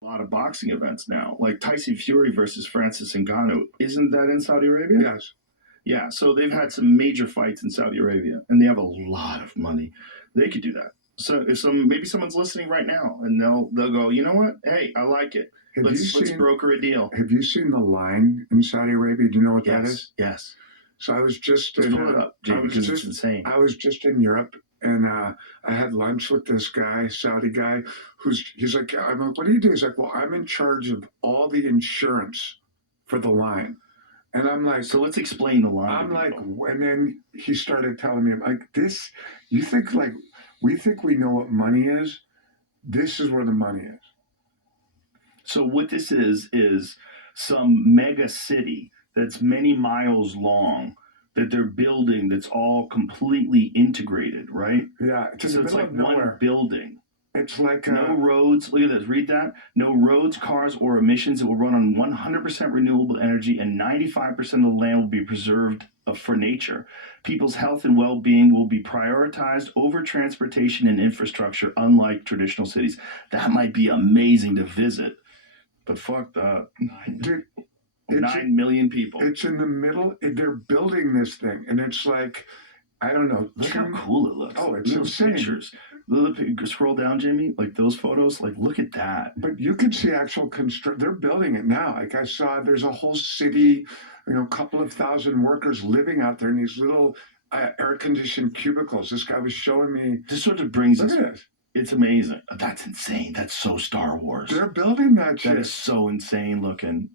A lot of boxing events now, like Tyson Fury versus Francis Ngannou. Isn't that in Saudi Arabia? Yes. Yeah, so they've had some major fights in Saudi Arabia, and they have a lot of money. They could do that. So if maybe someone's listening right now, and they'll go, you know what? Hey, I like it. Let's broker a deal. Have you seen the line in Saudi Arabia? Do you know what that is? Yes. So I was just Let's pull it up, Jay, because it's insane. I was just in Europe, and I had lunch with this guy, Saudi guy, he's like, I'm like, what do you do? He's like, well, I'm in charge of all the insurance for the line. And I'm like, so let's explain the line. I'm like, and then he started telling me, like, this, you think like, we think we know what money is. This is where the money is. So what this is some mega city that's many miles long that they're building that's all completely integrated, right? Yeah. So it's like one building. It's like no roads. Look at this. Read that. No roads, cars, or emissions. It will run on 100% renewable energy, and 95% of the land will be preserved for nature. People's health and well-being will be prioritized over transportation and infrastructure, unlike traditional cities. That might be amazing to visit, but fuck that. Dude, 9 million people. It's in the middle. They're building this thing, and it's like, I don't know. Look how cool it looks. Oh, it's insane. Pictures. Scroll down, Jamie. Like those photos. Like, look at that. But you can see actual They're building it now. Like I saw, there's a whole city, a couple of thousand workers living out there in these little air-conditioned cubicles. This guy was showing me. This sort of brings us. Look at this. It's amazing. That's insane. That's so Star Wars. They're building that shit. That is so insane looking.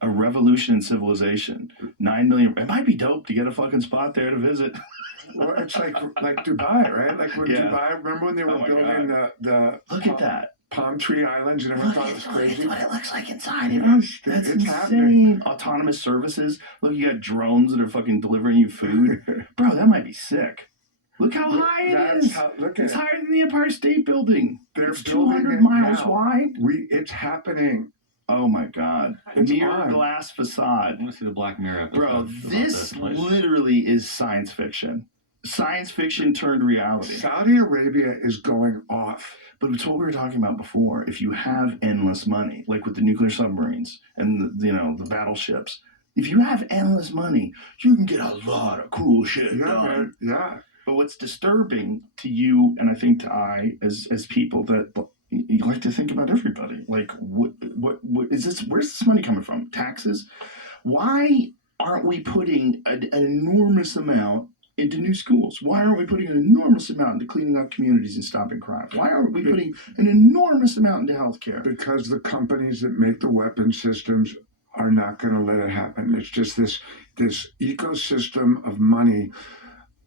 A revolution in civilization. 9 million. It might be dope to get a fucking spot there to visit. Well, it's like Dubai, right? Like when Dubai. Remember when they were building the look at that palm tree islands, and everyone thought it was crazy. Look at what it looks like inside. Yes, that's insane. Happening. Autonomous services. Look, you got drones that are fucking delivering you food, bro. That might be sick. Look how high it is. It's higher than the Empire State Building. It's 200 miles wide. It's happening. Oh my God. Mirror glass facade. I want to see the Black Mirror episode. Bro, this literally is science fiction. Science fiction turned reality. Saudi Arabia is going off. But it's what we were talking about before. If you have endless money, like with the nuclear submarines and the battleships, if you have endless money, you can get a lot of cool shit done. Yeah. But what's disturbing to you, and I think to as people that you like to think about everybody. Like, what is this? Where's this money coming from? Taxes? Why aren't we putting an enormous amount into new schools? Why aren't we putting an enormous amount into cleaning up communities and stopping crime? Why aren't we putting an enormous amount into healthcare? Because the companies that make the weapon systems are not going to let it happen. It's just this ecosystem of money.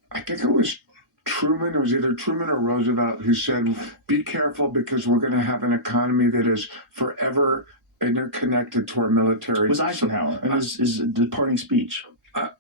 I think it was Truman, it was either Truman or Roosevelt who said, be careful because we're going to have an economy that is forever interconnected to our military. It was Eisenhower in his departing speech.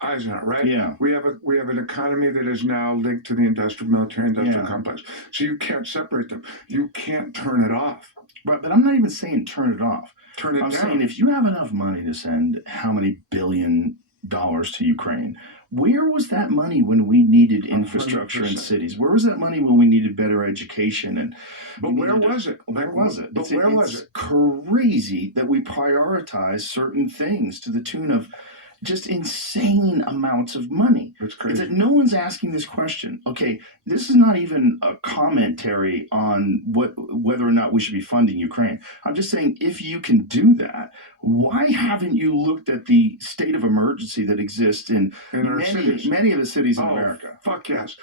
Eisenhower, right? Yeah. We have an economy that is now linked to the military-industrial complex. So you can't separate them. You can't turn it off. But I'm not even saying turn it off. Turn it down. I'm saying if you have enough money to send how many $billion to Ukraine, where was that money when we needed infrastructure 100%. In cities? Where was that money when we needed better education? But where was it? Where was it? It's crazy that we prioritize certain things to the tune of just insane amounts of money. It's crazy. It's that no one's asking this question. Okay, this is not even a commentary on whether or not we should be funding Ukraine. I'm just saying, if you can do that, why haven't you looked at the state of emergency that exists in many of the cities in America? Fuck yes.